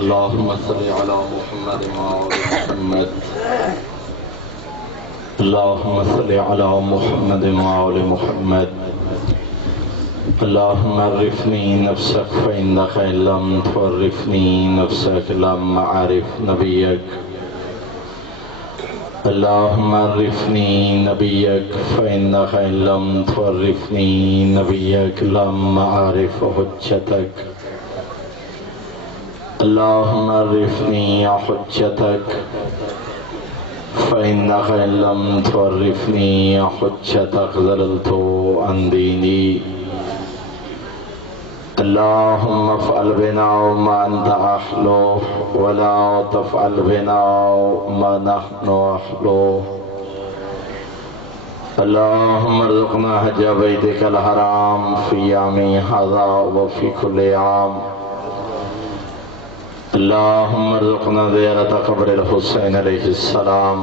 اللهم صل على محمد وعلى محمد. اللهم صل على محمد وعلى محمد. اللهم عرفني نفسك فإنك إن لم تعرفني نفسك لم أعرف نبيك. اللهم عرفني نبيك فإنك إن لم تعرفني نبيك لم أعرف حجتك. اللهم عرفني حجتك فإنك إن لم تعرفني حجتك ضللت عن ديني. اللهم افعل بنا ما أنت أهله ولا تفعل بنا ما نحن أهله. اللهم ارزقنا حج بيتك الحرام في يومي هذا وفي كل عام. اللهم ارزقنا زيارة قبر الحسين عليه السلام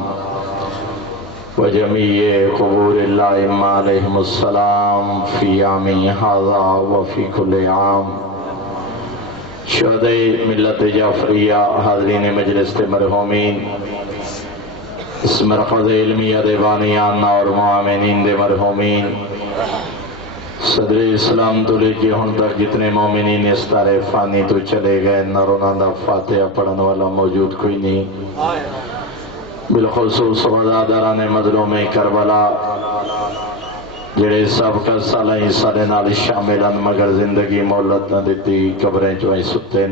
وجميع قبور الأئمة عليهم السلام في يومي هذا وفي كل عام. شہداء ملت جعفریہ، حاضرین مجلس مرحومین، اس مرکز علمیہ دیوانیان اور معاملین دے مرحومین، صدر اسلام تو لے کے ہن تک جتنے مومنین اس تارے فانی تو چلے گئے، نرونا دا فاتحہ پڑھن والا موجود کوئی نہیں، بالخصوص وزاداران مظلوم کربلا جڑے سب کا سالہ سالے نال شاملن مگر زندگی مولت نہ دیتی، قبریں چوئیں ستین.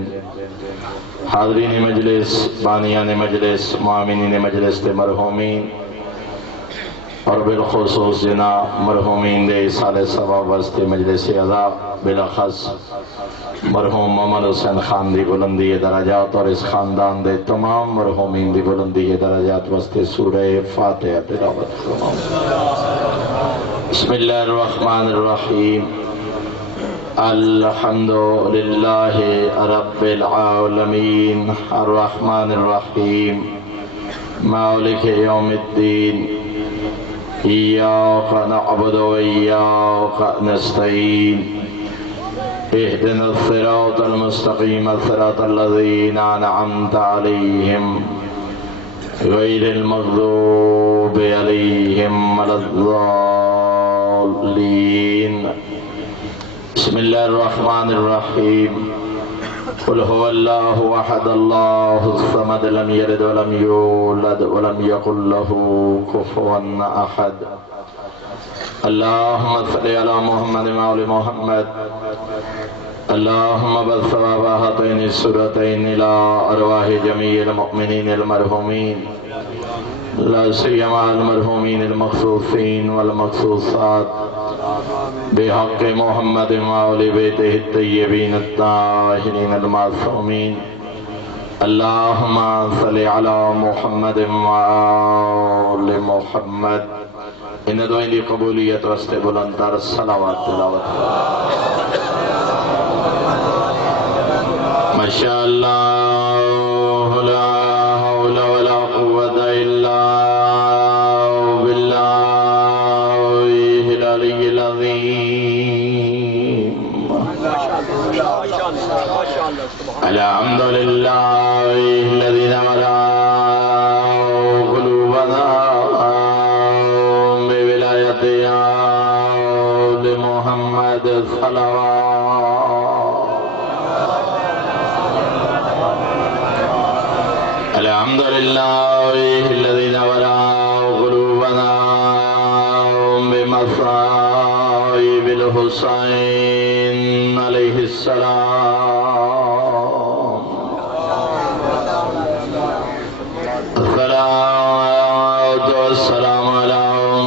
حاضرین مجلس، بانیان مجلس، معاملین مجلس تے مرحومین اور بالخصوص جنا مرحومین دے سال ثواب واسطے مجلس عزا، بالاخص مرحوم محمد حسین خان دی بلندی درجات اور اس خاندان دے تمام مرحومین دی بلندی درجات واسطے سورہ فاتحہ تلاوت فرماؤ. بسم اللہ الرحمن الرحیم. الحمد للہ رب العالمین الرحمن الرحیم مالک یوم الدین. إياك نعبد وإياك نستعين. اهدنا الصراط المستقيم صراط الذين أنعمت عليهم غير المغضوب عليهم ولا الضالين. بسم الله الرحمن الرحيم. قل هو الله أحد الله الصمد لم يلد ولم يولد ولم يكن له كفوا أحد. اللهم صل على محمد وعلى محمد. اللهم بث ثواب هاتين السورتين إلى أرواح جميع المؤمنين المرحومين، لا سيما المرحومين المخصوصين والمخصوصات بحق محمد وآل بيته الطيبين الطاهرين المعصومين. اللهم صل على محمد وآل محمد. ان دعائیں دی قبولیت واسطے بلند تر صلوات تلاوت. ماشاء اللہ لا حول ولا قوة الا بالله العلي العظيم. الحمد لله الذي نور قلوبنا بولايته لمحمد صلوات. الحمد لله الذي نور قلوبنا بمصائب الحسين عليه السلام. الصلاة والسلام على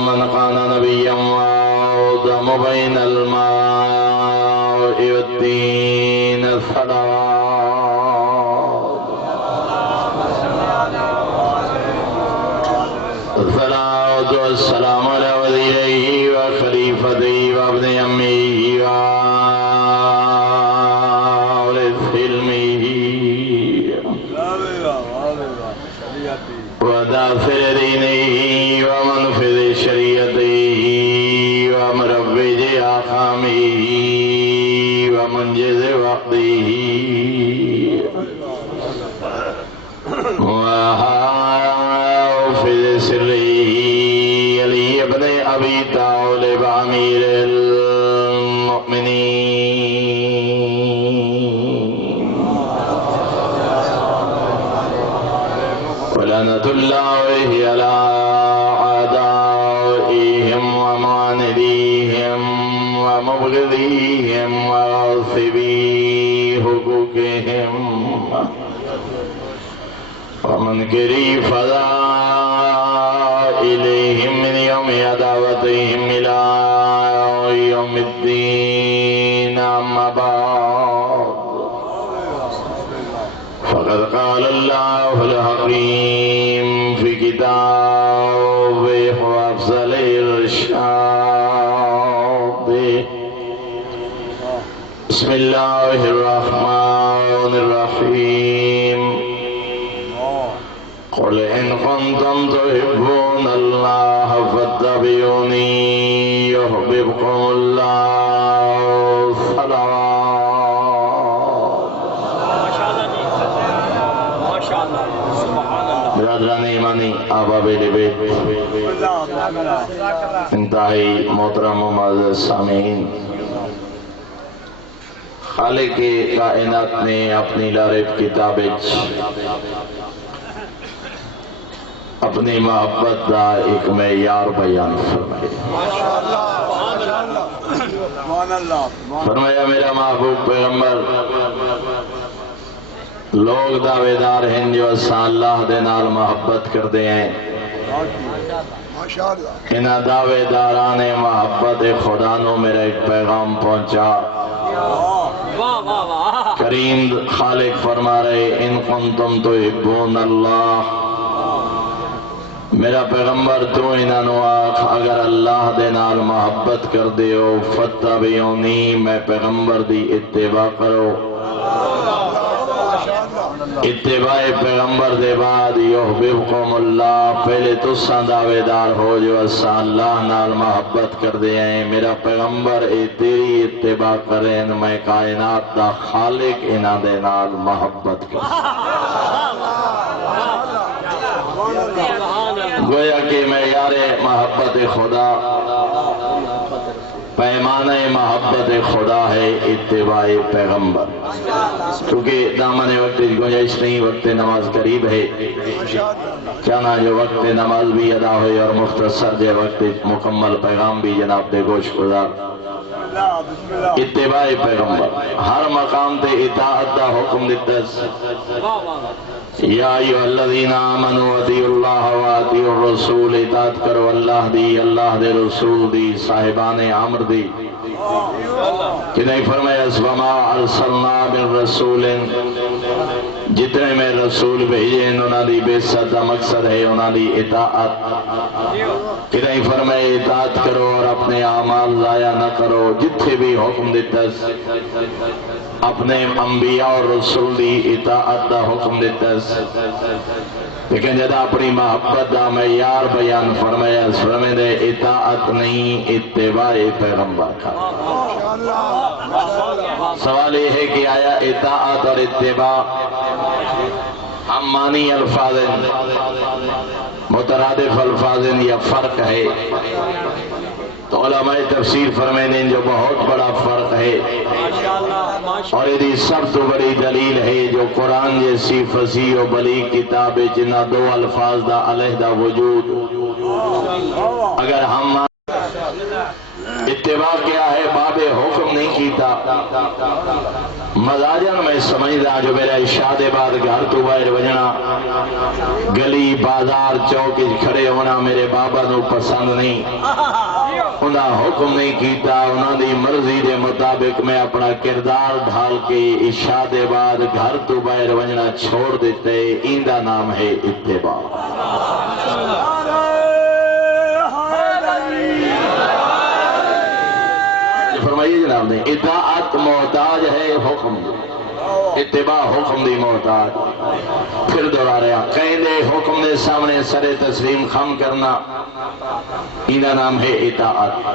من كان نبيا وآدم بين الماء والدين. الصلاة والسلام على وزيره وخليفته وابن عمه ووارث علمه ودافر دينه ومنفذ شريعته ومربي آخامه ومنجز وقته وحافظ سره علي بن أبي طالب أمير المؤمنين ولعنة الله على أعدائهم ومعانديهم ومبغضيهم وغاصبي حقوقهم ومنكري فضائلهم من يوم عداوتهم إلى يوم الدين. أما بعد فقد قال الله الحكيم في كتابه وأفضل الإرشاد. بسم الله الرحمن الرحيم. قل إن كنتم تحبون الله فاتبعوني يحببكم الله. برادران ایمانی، احباب اہل بیت، انتہائی محترم و معزز سامعین، خالق کائنات نے اپنی لارب کتاب اپنی محبت دا ایک معیار بیان فرمایا میرا محبوب پیغمبر لوگ دعوے دار ہیں جو اساں اللہ دے نال محبت کردے ہیں، انہاں دعوے داران محبت خدا نو میرا ایک پیغام پہنچا۔ کریم خالق فرما رہے ان کنتم تحبون اللہ، میرا پیغمبر تو انہاں نو آکھ اگر اللہ دے نال محبت کر دیو فتبعونی، میں پیغمبر دی اتباع کرو۔ اتباع پیغمبر دے بعد یحببکم اللہ، پہلے تساں دعوے دار ہو جو اساں اللہ نال محبت کر دے ہیں، میرا پیغمبر اے تیری اتباع کریں، میں کائنات دا خالق انہاں دے نال محبت کر۔ گویا کہ معیار محبت خدا، پیمانہ محبت خدا ہے اتباع پیغمبر۔ کیونکہ دامن وقت گنجائش نہیں، وقت نماز قریب ہے، چاہنا جو وقت نماز بھی ادا ہوئے اور مختصر جو وقت مکمل پیغام بھی جناب دے گوش گزار۔ اتباع پیغمبر ہر مقام تے اطاعت دا حکم دیتا ہے۔ یا ایھا الذین آمنوا اطیعوا اللہ واطیعوا الرسول، اطاعت کرو اللہ دی، اللہ دے رسول دی، صاحبان امر دی۔ کہ نہیں فرمایا وما ارسلنا من رسول، جتنے میں رسول بھیجے انہوں دی بعثت دا مقصد ہے انہوں دی اطاعت۔ کہ نہیں فرمایا اطاعت کرو اور اپنے اعمال ضائع نہ کرو، جتھے بھی حکم دیتا اپنے انبیاء اور رسول دی اطاعت دا حکم دیتا ہے۔ لیکن جب اپنی محبت دا معیار بیان فرمایا فرمائے دے اطاعت نہیں اتباع پیغمبر کا۔ سوال یہ ہے کہ آیا اطاعت اور اتباع ہم معنی الفاظ مترادف الفاظ یا فرق ہے؟ تو علماء تفسیر فرمائیں جو بہت بڑا فرق ہے، اور یہ سب تو بڑی دلیل ہے جو قرآن جیسی فصیح و بلیغ کتاب جنہ دو الفاظ دا علیحدہ وجود۔ اگر ہم اتباع کیا ہے باب حکم نہیں کیتا، مزاجن میں سمجھدا جو میرا ارشاد بعد گھر تو باہر وجنا، گلی بازار چوک کھڑے ہونا میرے بابا نو پسند نہیں، انہاں حکم نہیں کیتا، انہاں دی مرضی دے مطابق میں اپنا کردار ڈھال کے ارشاد بعد گھر تو باہر وجنا چھوڑ دیتے، ایندہ نام ہے اتباع۔ فرمائیے جناب نے اطاعت محتاج ہے حکم، اتباع حکم دی محتاج۔ پھر دوڑا رہا قیدے حکم دے سامنے سر تسلیم خم کرنا اینا نام ہے اطاعت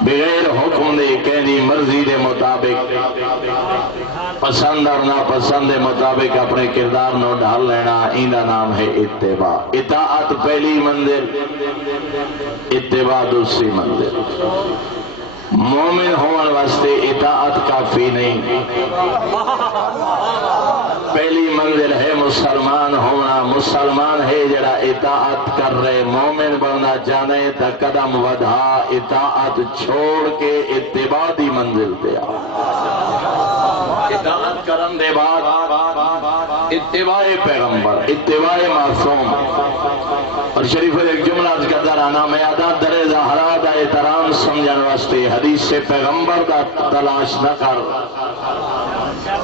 بغیر حکم دے قیدی مرضی دے مطابق پسند اور ناپسند دے مطابق اپنے کردار نو ڈھال لینا اینا نام ہے اتباع اطاعت پہلی منزل اتباع دوسری منزل مومن ہونے واسطے اطاعت کافی نہیں پہلی منزل ہے مسلمان ہونا مسلمان ہے جڑا اطاعت کر رہے مومن بننا جانے تا قدم ودا اطاعت چھوڑ کے اتباع دی منزل پہ آ اطاعت کرن دے بعد اتباع پیغمبر اتباع معصوم اور شریف ایک جملہ کرتا رہنا میں ادا در زہرا دا احترام سمجھن واسطے حدیث سے پیغمبر دا تلاش نہ کر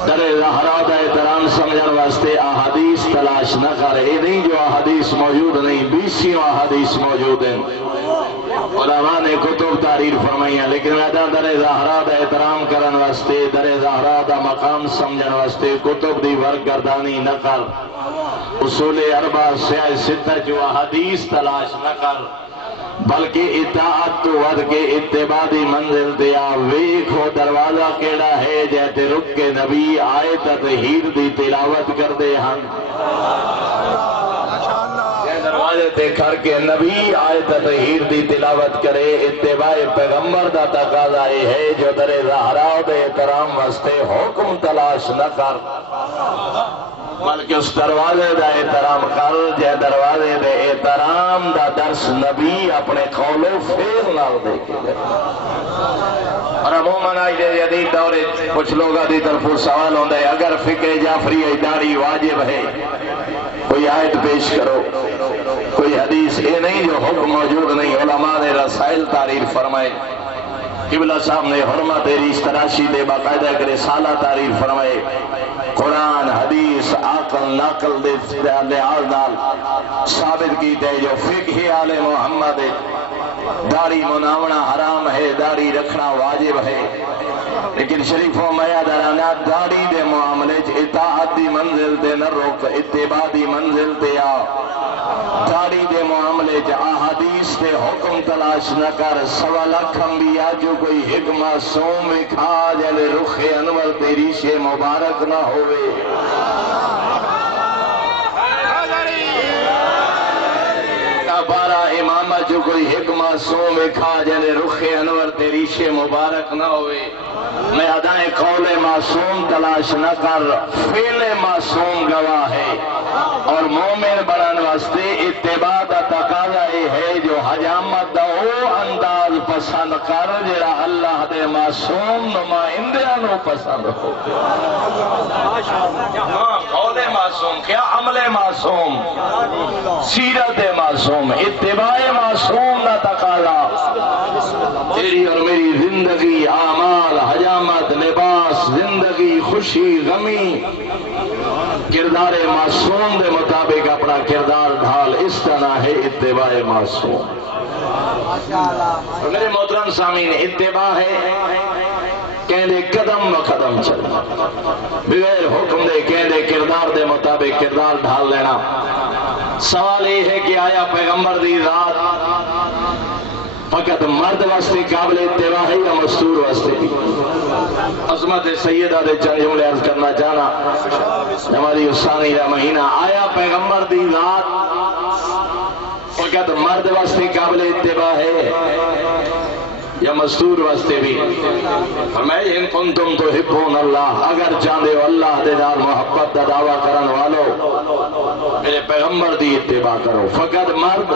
در زہرا دا احترام سمجھن واسطے احادیث تلاش نہ کر یہ نہیں جو احادیث موجود نہیں 20 احادیث موجود ہیں علماء نے کتب تحریر فرمائی ہیں لیکن میں در زہرا دا احترام کرن واسطے در زہرا دا مقام سمجھن واسطے کتب دی ورگردانی نہ کر اصول اربع سیاہ ستہ جو احادیث تلاش نہ کر بلکہ اطاعت تو ود کے اتباع دی منزل دیا ویکھو دروازہ کیڑا ہے جیتے رک کے نبی آئے تطہیر دی تلاوت کر دے ہم دروازے تے کر کے نبی آئے تطہیر دی تلاوت کرے اتباع پیغمبر دا تقاضا یہ ہے جو در زہرا دے احترام واسطے حکم تلاش نہ کر بلکہ اس دروازے دا احترام کر جے دروازے دے احترام دا درس نبی اپنے قول و فعل نال دے کے دے اور عموماً آج جدید دورے کچھ لوگوں دی طرف سوال ہوتا ہے اگر فقہ جعفری داڑھی واجب ہے کوئی آیت پیش کرو کوئی حدیث یہ نہیں جو حکم موجود نہیں علماء نے رسائل تعریر فرمائے قبلہ صاحب نے حرمت ریش تراشی دے باقاعدہ ایک رسالہ تعریر فرمائے قرآن حدیث عقل نقل دے لحاظ نال ثابت کیتے جو فقہ آل محمد داڑھی مناونا حرام ہے داڑھی رکھنا واجب ہے لیکن شریفوں میں درانا داڑھی دے معاملے اطاعت دی منزل دے نہ روک اتباع دی منزل دے آ داڑھی دے معاملے احادیث دے حکم تلاش نہ کر 1.25 لاکھ انبیاء جو کوئی ایک معصوم کھا جلے رخ انور تیری شے مبارک نہ ہوئے 12 امامہ جو کوئی ایک معصوم کھا جلے رخ انور تیری شے مبارک نہ ہوئے میں ادائیں قول معصوم تلاش نہ کر فعل معصوم گواہ ہے اور مومن بڑھن واسطے اتباع دا تقاضا یہ ہے جو حجامت دا او انداز پسند کر جڑا اللہ دے معصوم نمائندیاں نو پسند ہو قول معصوم کیا عمل معصوم سیرت معصوم اتباع معصوم دا تقاضا تیری اور میری زندگی اعمال حجامت لباس زندگی خوشی غمی کردار معصوم دے مطابق اپنا کردار ڈھال اس طرح ہے اتباع معصوم میرے محترم سامعین اتباع ہے کہندے قدم و قدم چلنا بغیر حکم دے کہندے کردار دے مطابق کردار ڈھال لینا سوال یہ ہے کہ آیا پیغمبر دی ذات فقط مرد واسطے قابل اتباع ہے یا مستور واسطے بھی عظمت سیدہ دے چند جملے عرض کرنا چاہنا ہماری اسانی کا مہینہ آیا پیغمبر دی ذات فقط مرد واسطے قابل اتباع ہے یا مستور واسطے بھی فرمائے ان کنتم تحبون اللہ اگر چاہتے ہو اللہ دے نال محبت دا دعویٰ کرن والو میرے پیغمبر دی اتباع کرو فقط مرد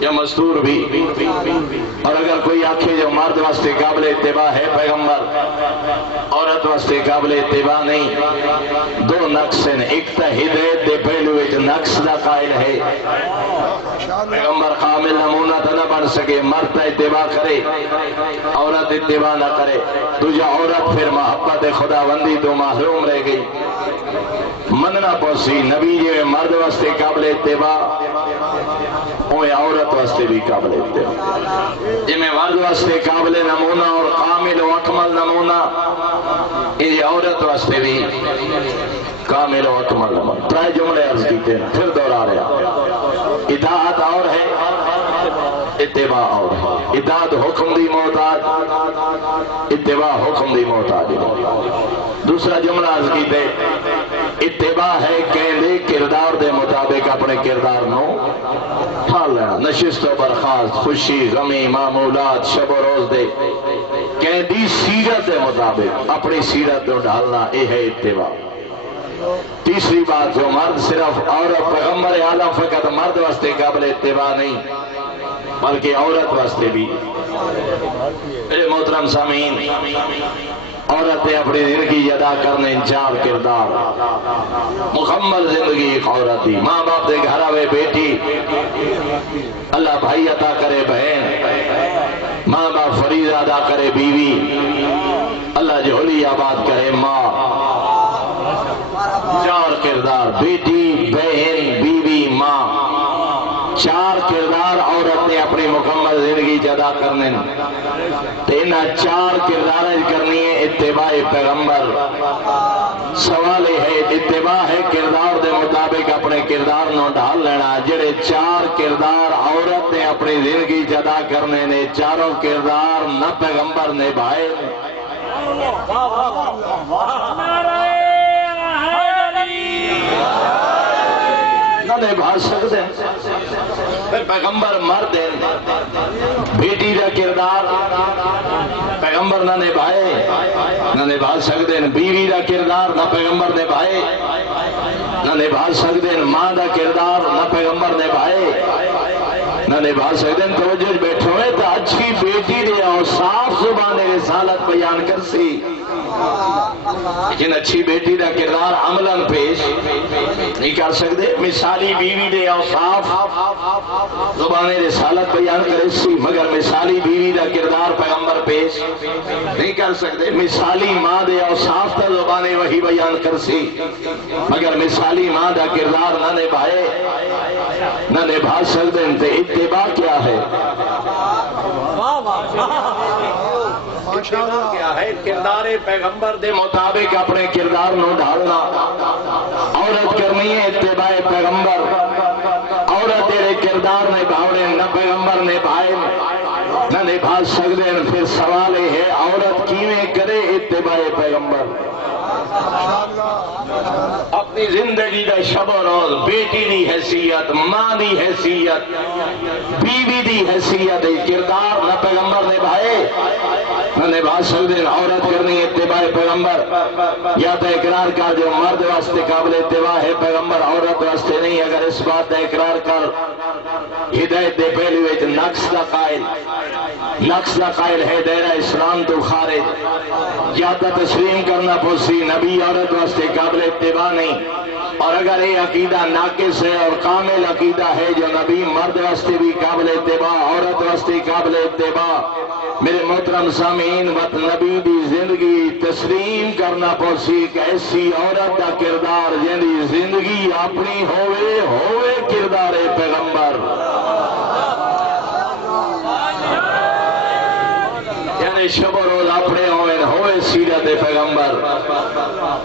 یا مستور بھی اور اگر کوئی آنکھے جو مرد واسطے قابل اتباع ہے پیغمبر عورت واسطے قابل اتباع نہیں دو نقص ہیں ایک تا ہدایت دے پہلو ایک نقص دا قائل ہے پیغمبر کامل نمونہ تو نہ بن سکے مرد اتباع کرے عورت اتباع نہ کرے تجھے عورت پھر محبت خدا بندی تو محروم رہ گئی مننا پوسی نبی جو مرد واسطے قابل اتباع اوہ عورت واسطے بھی قابل اتباع جی میں مرد واسطے قابل نمونہ اور کامل و اکمل نمونہ یہ عورت واسطے بھی کامل و اکمل عمل. ترائے جملے عرض کیتے ہیں پھر دوہرا رہا. اطاعت اور ہے اتباع اور ہے. اطاعت حکم دی محتاج، اتباع حکم دی محتاج. دوسرا جملہ عرض کیتے اتباع ہے کہندے کردار دے مطابق اپنے کردار نو ٹھال لینا. نشست و برخاست، خوشی غمی معمولات شب و روز دے کہندی سیرت دے مطابق اپنی سیرت نو ڈھالنا، یہ ہے اتباع. تیسری بات جو مرد صرف عورت پیغمبر عالم فقط مرد واسطے قابل اتباع نہیں بلکہ عورت واسطے بھی. میرے محترم سامعین، عورتیں اپنی زندگی ادا کرنے چار کردار. مکمل زندگی ایک عورت دی. ماں باپ دے گھر آوے بیٹی، اللہ بھائی عطا کرے بہن، ماں باپ فریضہ ادا کرے بیوی، اللہ جھولی آباد کرے ماں. چار کردار، بیٹی بہن بیوی ماں، چار کردار عورت نے اپنی مکمل زندگی ادا کرنے. تینا چار کردار کرنی ہے اتباع پیغمبر. سوال ہے اتباع ہے کردار دے مطابق اپنے کردار نو ڈھال لینا. جڑے چار کردار عورت نے اپنی زندگی ادا کرنے نے، چاروں کردار نہ پیغمبر نے بھائے نہ نبھا سکتے. پھر پیغمبر مرد بیٹی کا کردار پیغمبر نہ نبھائے نہ نبھا سکتے. بیوی کا کردار نہ پیغمبر نبھائے نہ نبھا سکتے. ماں کا کردار نہ پیغمبر نبھائے نہ نبھا سکتے. توجہ بیٹھو ہے تو اچھی بیٹی دے اوصاف زبان رسالت بیان کر سی، لیکن اچھی بیٹی کا کردار عملاً پیش نہیں کر سکتے. مثالی بیوی دے اوصاف زبان رسالت بیان کرے سی، مگر مثالی بیوی کا کردار پیغمبر پیش نہیں کر سکتے. مثالی ماں دے اوصاف تا زبان وحی بیان کر سی، مگر مثالی ماں کا کردار نہ نبھائے نہ نبھا سکتے. اتباع کیا ہے؟ کیا ہے؟ کردار پیغمبر دے مطابق اپنے کردار نو ڈھالنا. عورت کرنی ہے اتباع پیغمبر. عورت تیرے کردار نے بھاونے نہ پیغمبر نے بھائے نہ نبھا سکتے. پھر سوال ہے عورت کیویں کرے اتباع پیغمبر؟ اپنی زندگی کا شب و روز بیٹی دی حیثیت، ماں دی حیثیت، بیوی دی حیثیت کردار نہ پیغمبر نے بھائے نہ نبھا سکتے. عورت کرنی اتباع پیغمبر. یا تو اقرار کر جو مرد واسطے قابل اتباع ہے پیغمبر، عورت واسطے نہیں. اگر اس بات کا اقرار کر ہدایت دے پہلو وچ نقص دا قائل، نقص دا قائل ہے دائرہ اسلام تو خارج. یا تو تسلیم کرنا پوسی نبی عورت واسطے قابل اتباع نہیں. اور اگر یہ عقیدہ ناقص ہے اور کامل عقیدہ ہے جو نبی مرد واسطے بھی قابل اتباع عورت واسطے قابل اتباع، میرے محترم سامعین وقت نبی دی زندگی تسلیم کرنا پوسی کہ ایسی عورت کا کردار جن دی زندگی اپنی ہوئے کردار پیغمبر. یعنی شب و روز اپنے ہوئے سیرت پیغمبر.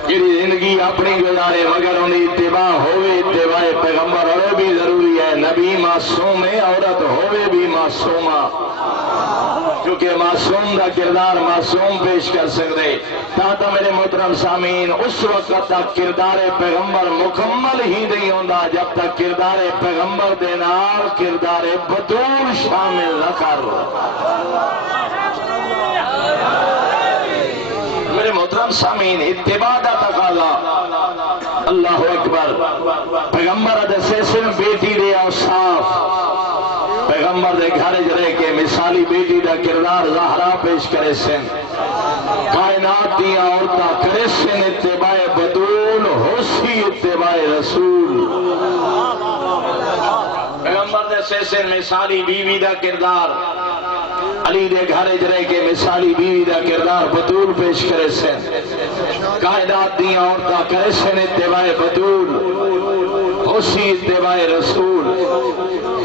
جی زندگی اپنی گزارے مگر انہیں اتباع ہوئے اتباع پیغمبر. اور بھی ضروری ہے نبی معصوم ہے، عورت ہوئے بھی معصومہ، کیونکہ معصوم کا کردار معصوم پیش کر سکتے. تا میرے محترم سامعین اس وقت تک کردار پیغمبر مکمل ہی نہیں ہوتا جب تک کردار پیغمبر دے نال کردار بطول شامل نہ کر. میرے محترم سامعین اتباع دا تقاضا اللہ اکبر. پیغمبر دسے سن بیٹی دے اوصاف، پیغمبر دے گھر رہ کے مثالی بیٹی دا کردار زہرا پیش کرے سن. کائنات دی عورتاں کرے سن اتباع بطول ہوسی اتباع رسول. پیغمبر دسے سن مثالی بیوی دا کردار، علی دے گھر رہ کے مثالی بیوی دا کردار بطول پیش کرے سن. کائنات دی عورتاں کرے سن اتباع بطول ہوسی اتباع رسول.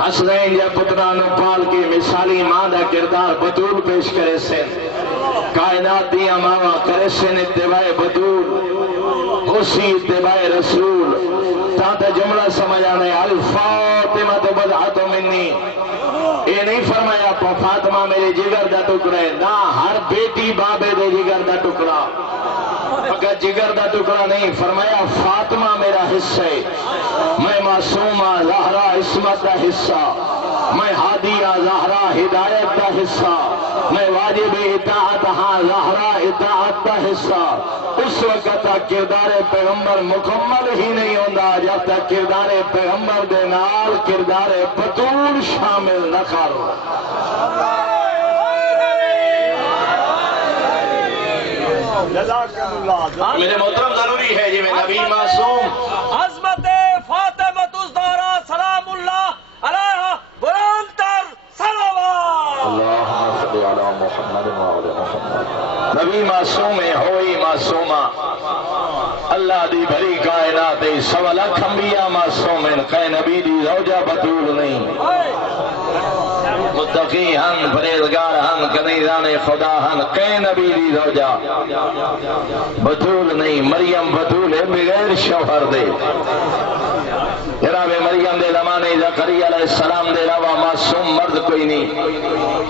حسنین یا پتران پال کے مثالی ماں دا کردار بطول پیش کرے سن. کائنات دیا ماں کرے سن اتباع بطول اسی اتباع رسول تا جملہ سمجھ آنے الفاطمہ بضعۃ منی. یہ نہیں فرمایا فاطمہ میرے جگر دا ٹکڑا ہے، نہ ہر بیٹی بابے دے جگر دا ٹکڑا. مگر جگر دا ٹکڑا نہیں، فرمایا فاطمہ میرا حصہ ہے، میں معصومہ زہرا عصمت دا حصہ، میں ہادیہ زہرا ہدایت دا حصہ، میں واجب اطاعت ہاں زہرا اطاعت دا حصہ. اس وقت تک کردار پیغمبر مکمل ہی نہیں ہوتا جب تک کردار پیغمبر دے نال کردار بطول شامل نہ کرو. میرے محترم ضروری ہے جی میں نبی معصوم عظمت فاطمہ الزہرا سلام اللہ علیہا بلند تر صلوات. اللہم صلی علی محمد وعلی محمد. نبی معصوم ہوئی معصومہ اللہ دی بھری کائنات سوا لاکھ انبیاء معصوم کہ نبی دی زوجہ بطول نہیں. متقی ہن پرہیزگار ہن کنیزان خدا ہن کہ نبی دی زوجہ بطول نہیں. مریم بطول ہے بغیر شوہر دے. جناب مریم دے زمانے زکریا علیہ السلام دے علاوہ معصوم مرد کوئی نہیں.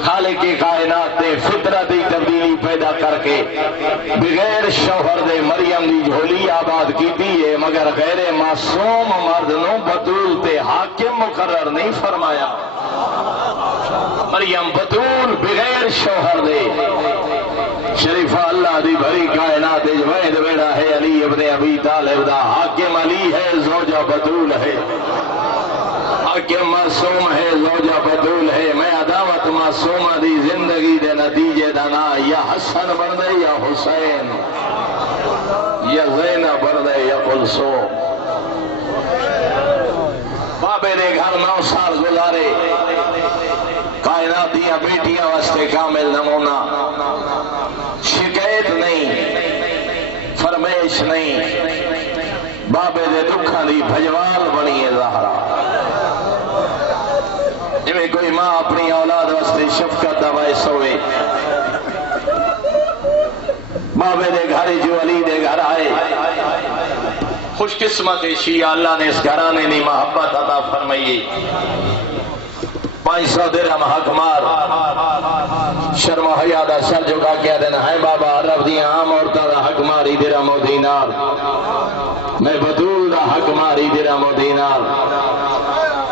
خالق کی کائنات نے فطرتی تبدیلی پیدا کر کے بغیر شوہر دے مریم دی جھولی آباد کی ہے، مگر غیر معصوم مرد نو بطول تے حاکم مقرر نہیں فرمایا. مریم بطول بغیر شوہر دے. شریفہ اللہ دی بھری کائنات وحید بیڑا ہے علی ابن ابی طالب دا. حاکم علی ہے زوجہ بطول ہے، حاکم معصوم ہے زوجہ بطول ہے. میں عداوت معصومہ دی زندگی دے نتیجے دانا یا حسن بن دے یا حسین، یا زینب بن دے یا کلثوم. بابے نے گھر 9 سال گزارے، کائنات دیاں بیٹیاں واسطے کامل نمونہ. شکایت نہیں، فرمیش نہیں، بابے دے دکھاں دی بھجوال بنی ہے زہرا. جویں کوئی ماں اپنی اولاد واسطے شفقت دا باعث ہوئے. بابے دے گھر جو علی دے گھر آئے، خوش قسمت شیعہ اللہ نے اس گھرانے نے محبت عطا فرمائی. 500 درہم حق مار شرم و حیا دا سر جھکا کے دینا ہے بابا عرب دیاں عام عورتاں دا حق ماری درہم و دینار، میں بطول دا حق ماری درہم و دینار.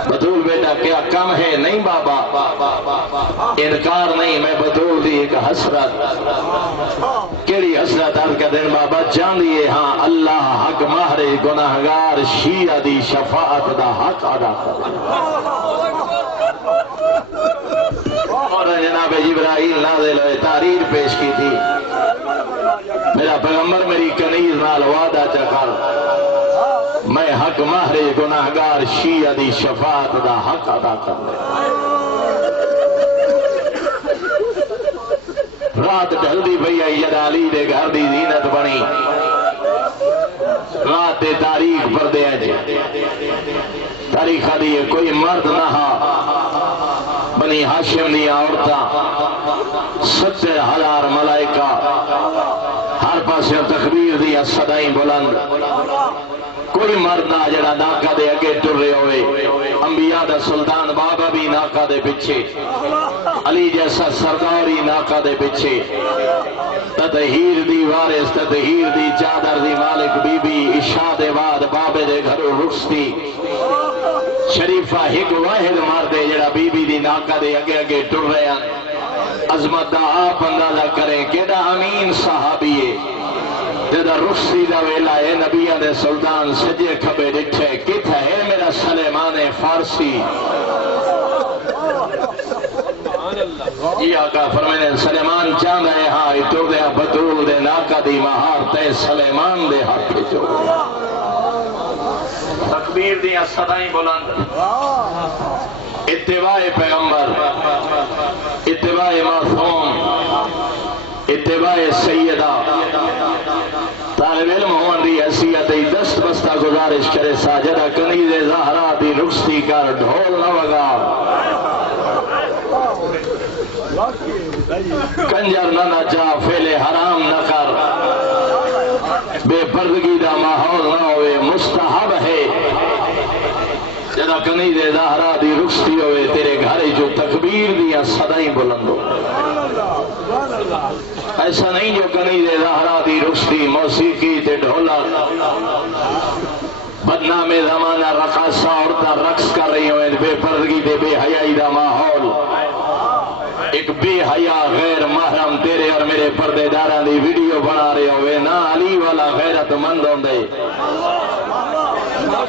بطول بیٹا کیا کم ہے؟ نہیں بابا، انکار نہیں، میں بطول دی ایک حسرت. کیڑی حسرت عرض کر دین بابا جان دیئے ہاں اللہ حق ماہر گناہگار شیعہ دی شفاعت دا حق ادا کر. اور جناب جبرائیل نازل ہوئے تحریر پیش کی تھی، میرا پیغمبر میری کنیز نال وعدہ چکر میں حق ماہر گناہگار شیعہ دی شفاعت دا حق ادا کر لے. رات ڈھلدی پئی آئی جد علی دے گھر دی زینت بنی. رات دے تاریخ پر دے جے تاریخ دی کوئی مرد نہ بنی ہاشم دی عورتاں 70,000 ملائکہ ہر پاسے تکبیر دی صدائیں بلند. کوئی مرد نہ جڑا ناکا دے اگے ٹر رہے ہوئے. انبیاء دا سلطان بابا بھی ناکا دے پچھے، علی جیسا سرداری ناکا دے پچھے. تطہیر دی وارث، تطہیر دی چادر دی مالک بی بی عشاء دے بعد بابے دے گھروں رخصتی. شریفہ ایک واحد مردے جڑا بی بی دی ناکا دے اگے اگے ٹر رہے ہیں. عظمت دا آپ اندازہ کریں کیڑا امین صحابی ہے جدا رخصتی دا ویلا ہے. نبیہ دے سلطان سجے کھبے ڈٹھے کتھا ہے میرا سلیمان فارسی. جی آقا فرمائے سلیمان چاند ہے ہاں اتو دے بطول دے ناکا دی مہار تے سلیمان دے ہاتھ جو تکبیر دیا صدائیں بلند. اتباع پیغمبر، اتباع معصوم، اتباع سیدہ. طالب علم ہون دی حیثیت دست بستہ گزارش کرے ساجدہ کنیز زہرا دی رخصتی کر ڈھول نہ وگا، کنجر نہ نچا، فعل حرام نہ کر. بے پردگی دا ماحول نہ ہوئے، مستحب ہے جدا کنی دے زہرا دی رخصتی ہوئے تیرے گھر جو تکبیر دیا صدائیں بلند ہو۔ ایسا نہیں جو کنی دے زہرا دی رخصتی موسیقی تے ڈھولا بدنام زمانہ رقاصہ عورتاں رقص کر رہی ہوئے، بے پردگی دے بے حیائی دا ماحول، ایک بے حیا غیر محرم تیرے اور میرے پردے داران دی ویڈیو بنا رہے ہوئے، نہ علی والا غیرت مند ہوندے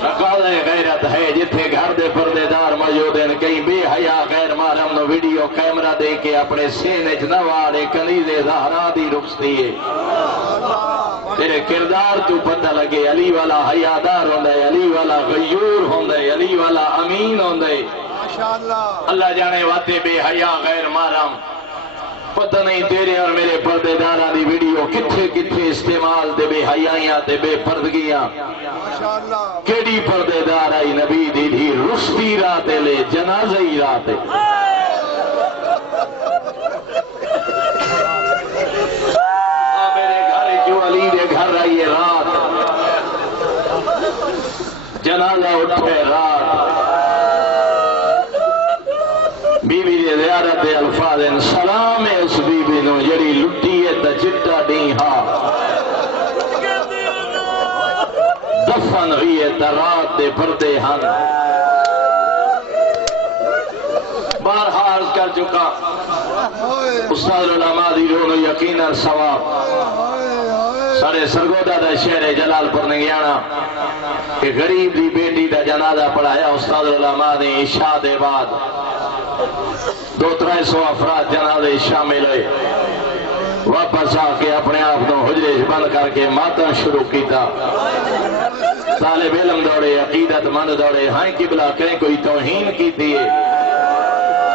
تقاضا غیرت ہے جتھے گھر دے پردے دار موجود ہیں، کئی بے حیا غیر محرم نو ویڈیو کیمرہ دے کے اپنے سینے چ نہ والے کنی دے زہرا دی رخصتی ہے۔ تیرے کردار تو پتہ لگے علی والا حیادار ہوندا ہے، علی والا غیور ہوندا ہے، علی والا امین ہوندا ہے۔ اللہ جانے واتے بے حیا غیر محرم پتہ نہیں تیرے اور میرے پردے داراں دی ویڈیو کتھے کتھے استعمال دے بے حیائیاں تے بے پردگیاں، کیڑی پردے دار آئی نبی دی دھی رخصتی رات لے جنازئی رات میرے گھر جو علی دے گھر آئی رات جنازہ اٹھے رات بی بی دے زیارت دے الفاظ سلام ہے اس بی بی نو جڑی لٹی ہے تا چٹا ڈیہا دفن ہوئی ہے تا رات دے پردے ہن۔ بارہا عرض کر چکا استاد علماء دی رونو یقینا ثواب سارے سرگودا دا شہر جلال پور نگیانا کہ غریب دی بیٹی دا جنازہ پڑھایا استاد علماء نے عشاء دے بعد 200-300 افراد جنازے شامل ہوئے، واپس آ کے اپنے آپ کو حجرے بند کر کے ماتم شروع کیتا، طالب علم دوڑے عقیدت مند دوڑے، ہاں قبلہ کہیں کوئی توہین کی دیئے،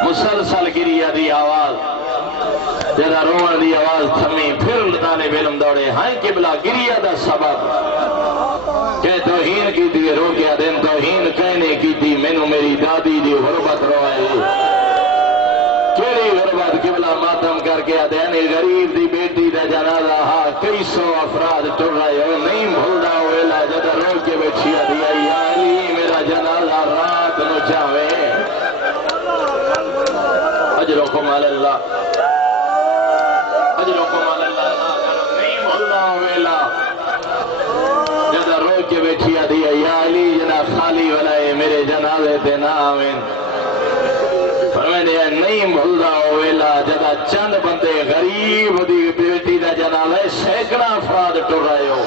مسلسل گریا دی آواز جدا روان دی آواز تھمی، پھر طالب علم دوڑے ہاں قبلہ گریا دا سبب کہ توہین کی دی روکیا دن توہین کہنے کی دی مینو میری دادی دی غربت روائے کیڑی غربت قبلہ ماتم کر کے آدھے غریب دی بیٹی دا جنازہ ہاں کئی سو افراد ٹر رہے ہو نہیں بھولدا ہوئے جدا رو کے بیٹھی دیا یا علی میرا جنازہ رات نو چاہوے اجرکم علی اللہ اجرکم علی اللہ نہیں بھولدا ہوئے جدا رو کے بیٹھی دیا یا علی جنا خالی والے میرے جنازے تے نہ آویں فرمانے نہیں بھولدا ہوئے جدا چند بندے غریب دی بیٹی دا جنازہ سینکڑا افراد ٹر رہے ہو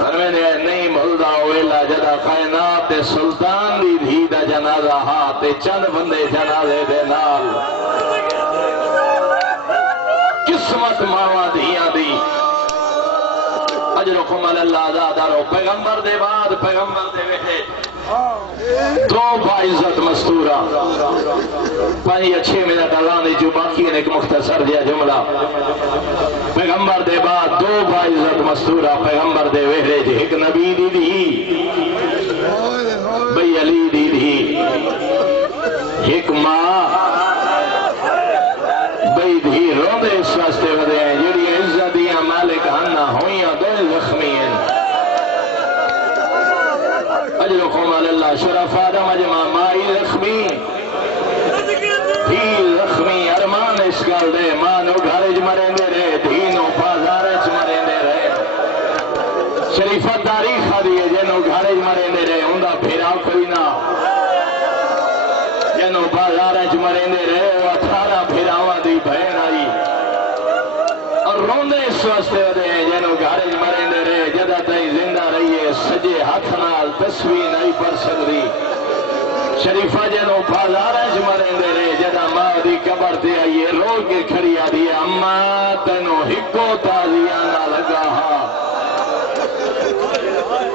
فرمانے نہیں بھولدا ہوئے جدا کائنات سلطان دی دھی دا جنازہ ہاں تے چند بندے جنازے دے نال قسمت ماواں دھیاں دی اجرکم علی اللہ آزادارو پیغمبر دے بعد پیغمبر دے ویٹے دو باعزت مستورہ 5-6 منٹ اللہ نے جو باقی ہے ایک مختصر دیا جملہ پیغمبر دے بعد دو باعزت مستورہ پیغمبر دے ویٹے جی ایک نبی دی دی بھئی علی دی دی ایک ماں بھئی دھی رو دے اس واسطے ودے ہیں جڑی عزت دیاں مالک ہنہ ہوئیاں دو زخمی ہیں اجرکم علی اللہ شرف آدم اجمع مائی زخمی دھی زخمی ارمان اس گل دے مانو گھرج مریں دے رہے دھینو بازارچ مریں دے رہے شریفت تاریخ دیئے جنو گھرج مریں دے رہے ہندہ پھیرا کوئی نہ جنو بازارچ مریں دے رہے وہ 18 پھیراواں دی بہن آئی اور روندے اس واسطے دے جنو گھرج مریں دے رہے جدہ تئی زندہ رہیے سجے ہاتھ نال تصویر نہیں پڑھ سکتی شریفہ جنو بازارچ مریں دے رہے جدہ ماں دی قبر تے آئیے رو کے کھڑی آدھی اماں تینو ہکو تازیاں نہ لگا ہاں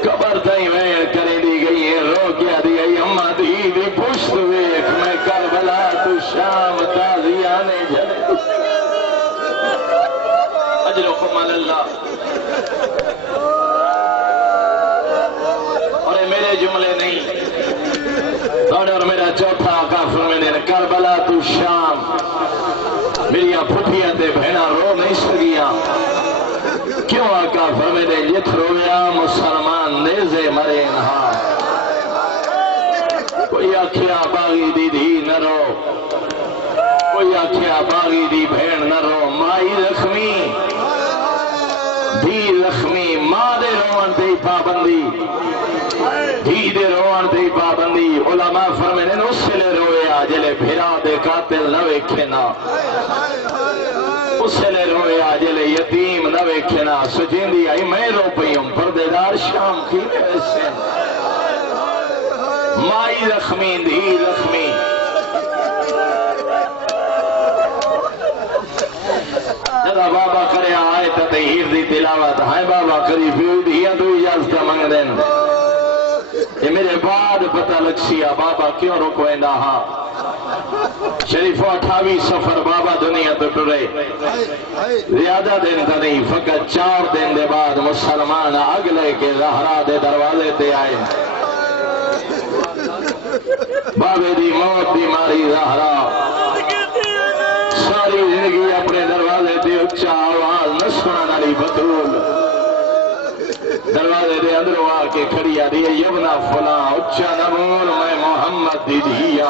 قبر تئی وین کرے دی گئی ہے رو کے آدھی آئی اماں دی دی پشت ویکھ میں کربلا تو شام تازیاں نے جلے اجرکم علی اللہ اور میرے جملے نہیں اور میرا چوتھا آقا فرمانے کربلا تو شام میری پھٹیاں تے بہنا رو نہیں سکیاں کیوں آقا فرمانے ہیت رویا مسلمان نیزے مرے نہا کوئی آکھیا باغی دی دھی نہ رو کوئی آکھیا باغی دی بھیڑ نہ رو مائی زخمی دھی زخمی ماں دے روان تے پابندی دھی دے روان تے پابندی علماء فرمائے نے اس لے رویا جلے بھیرا دے قاتل نہ ویکھے نا اس لے رویا جلے یتیم نہ ویکھے نا سجیندی آئی میں رو پئیوں پردیدار شام کی ویسے مائی زخمی دھی زخمی جدا بابا کرے آئے تطہیر دی تلاوت ہائے بابا کری فیو دیا تو اجازت منگ دیں یہ میرے بعد پتہ لکسیا بابا کیوں رکویں ہاں شریف 28 سفر بابا دنیا تو ٹرے زیادہ دن تا نہیں فقط 4 دن دے بعد مسلمان اگلے کے زہرا دے دروازے تے آئے بابے دی موت دی ماری زہرا ساری زندگی اپنے دروازے تے اچھا آواز نہ سنا نالی بطول دروازے دے اندروں آ کے کھڑی آ رہی ہے یبنا فلاں اچھا نمول میں محمد دی دھیا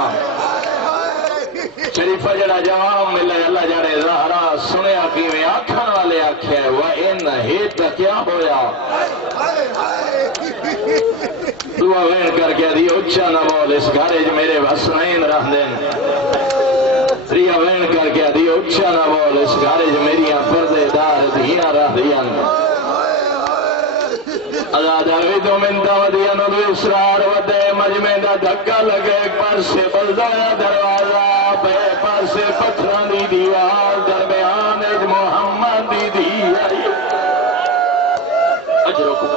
شریفہ جڑا جواب ملے اللہ جانے زہرا سنیا کی میں آکھن والے آکھے وَإِنَّ ہِتَ کیا ہویا دعا وین کر کے دی اچھا نمول اس گھارج میرے حسنین رہ دیں ریا وین کر کے دی اچھا نمول اس گھارج میریاں پردے دار دھیاں رہ دیاں ازادہ تو منتا ودیا نو اسرار ودے مجمع دا دھکا لگے پر سے بلدایا دروازہ بے پر سے پتھران دی دیوار درمیان ایک محمد دی دیار اجرو کو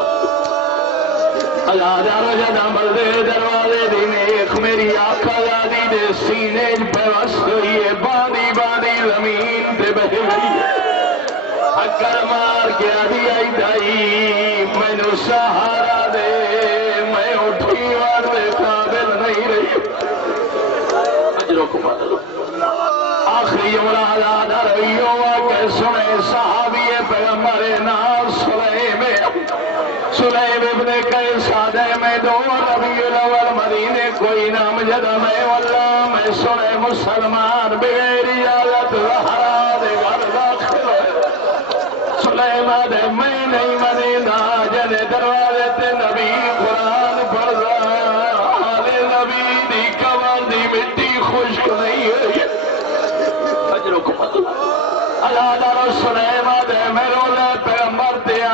ازادہ رجدہ بلدے دروازے دی نیک میری آنکھا یادی دے سینے پہ وست ہوئی ہے باندی باندی زمین تے بہ گئی اکر مار کے آدھی آئی دائی میں نو سہارا دے میں اٹھی وار دے قابل نہیں رہی اجروں کو بدلو آخری اولاد رویوں کے سنے صحابی پیغمبر نام سلیم ابن قیس میں 2 ربیع الاول مدینے کوئی نام جدہ میں واللہ میں سنے مسلمان بغیر اجازت زہرا دے گھر داخل ہوئے سلیمہ دے میں نہیں منیدہ جنے دروازے تے نبی قرآن پڑھا حال نبی دی کمان دی مٹی خشک نہیں ہوئی اجروں کو مطلب اللہ دارو سلیمہ دے میں رولے پیغمبر دیا